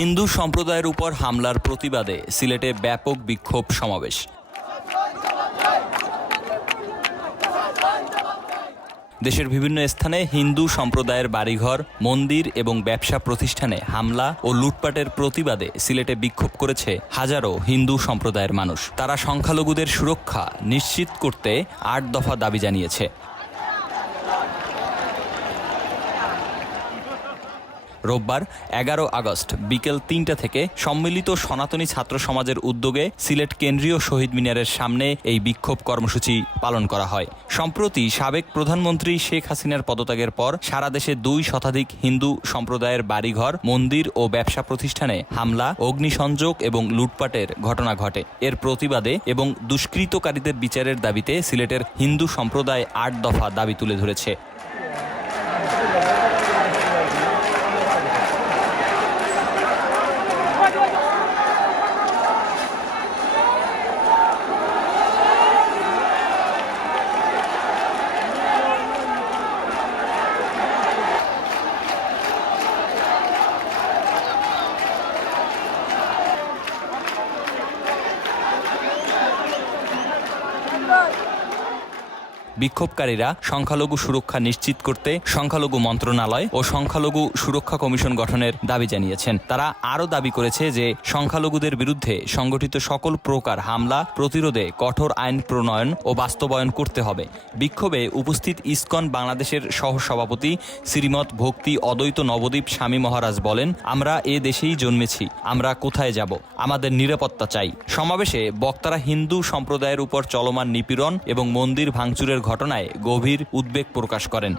হিন্দু সম্প্রদায়ের উপর হামলার প্রতিবাদে সিলেটে ব্যাপক বিক্ষোভ সমাবেশ। দেশের বিভিন্ন স্থানে হিন্দু সম্প্রদায়ের বাড়িঘর, মন্দির এবং ব্যবসা প্রতিষ্ঠানে হামলা ও লুটপাটের প্রতিবাদে সিলেটে বিক্ষোভ করেছে হাজারো হিন্দু সম্প্রদায়ের মানুষ। তারা সংখ্যালঘুদের সুরক্ষা নিশ্চিত করতে আট দফা দাবি জানিয়েছে। রোববার এগারো আগস্ট বিকেল তিনটা থেকে সম্মিলিত সনাতনী ছাত্র সমাজের উদ্যোগে সিলেট কেন্দ্রীয় শহীদ মিনারের সামনে এই বিক্ষোভ কর্মসূচি পালন করা হয়। সম্প্রতি সাবেক প্রধানমন্ত্রী শেখ হাসিনার পদত্যাগের পর সারা দেশে দুই শতাধিক হিন্দু সম্প্রদায়ের বাড়িঘর, মন্দির ও ব্যবসা প্রতিষ্ঠানে হামলা, অগ্নিসংযোগ এবং লুটপাটের ঘটনা ঘটে। এর প্রতিবাদে এবং দুষ্কৃতকারীদের বিচারের দাবিতে সিলেটের হিন্দু সম্প্রদায় আট দফা দাবি তুলে ধরেছে। বিক্ষোভকারীরা সংখ্যালঘু সুরক্ষা নিশ্চিত করতে সংখ্যালঘু মন্ত্রণালয় ও সংখ্যালঘু সুরক্ষা কমিশন গঠনের দাবি জানিয়েছেন। তারা আরও দাবি করেছে যে সংখ্যালঘুদের বিরুদ্ধে সংগঠিত সকল প্রকার হামলা, প্রতিরোধে কঠোর আইন প্রণয়ন ও বাস্তবায়ন করতে হবে। বিক্ষোভে উপস্থিত ইসকন বাংলাদেশের সহ সভাপতি শ্রীমৎ ভক্তি অদ্বৈত নবদ্বীপ স্বামী মহারাজ বলেন, আমরা এ দেশেই জন্মেছি, আমরা কোথায় যাব? আমাদের নিরাপত্তা চাই। সমাবেশে বক্তারা হিন্দু সম্প্রদায়ের উপর চলমান নিপীড়ন এবং মন্দির ভাঙচুরের ঘটনায় গভীর উদ্বেগ প্রকাশ করেন।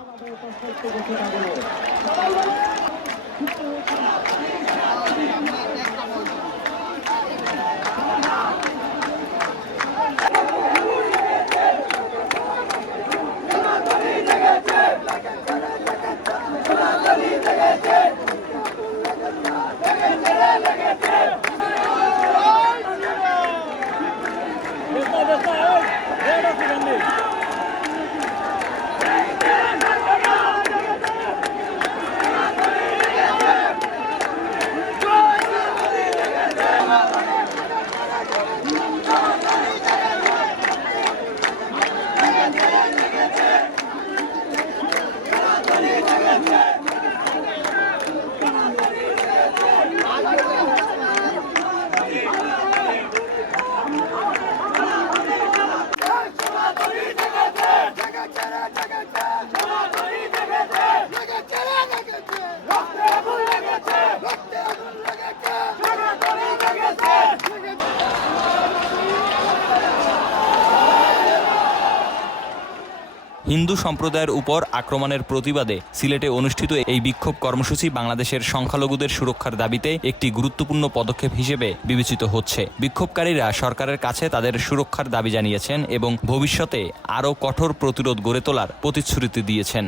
не веде! হিন্দু সম্প্রদায়ের উপর আক্রমণের প্রতিবাদে সিলেটে অনুষ্ঠিত এই বিক্ষোভ কর্মসূচি বাংলাদেশের সংখ্যালঘুদের সুরক্ষার দাবিতে একটি গুরুত্বপূর্ণ পদক্ষেপ হিসেবে বিবেচিত হচ্ছে। বিক্ষোভকারীরা সরকারের কাছে তাদের সুরক্ষার দাবি জানিয়েছেন এবং ভবিষ্যতে আরও কঠোর প্রতিরোধ গড়ে তোলার প্রতিশ্রুতি দিয়েছেন।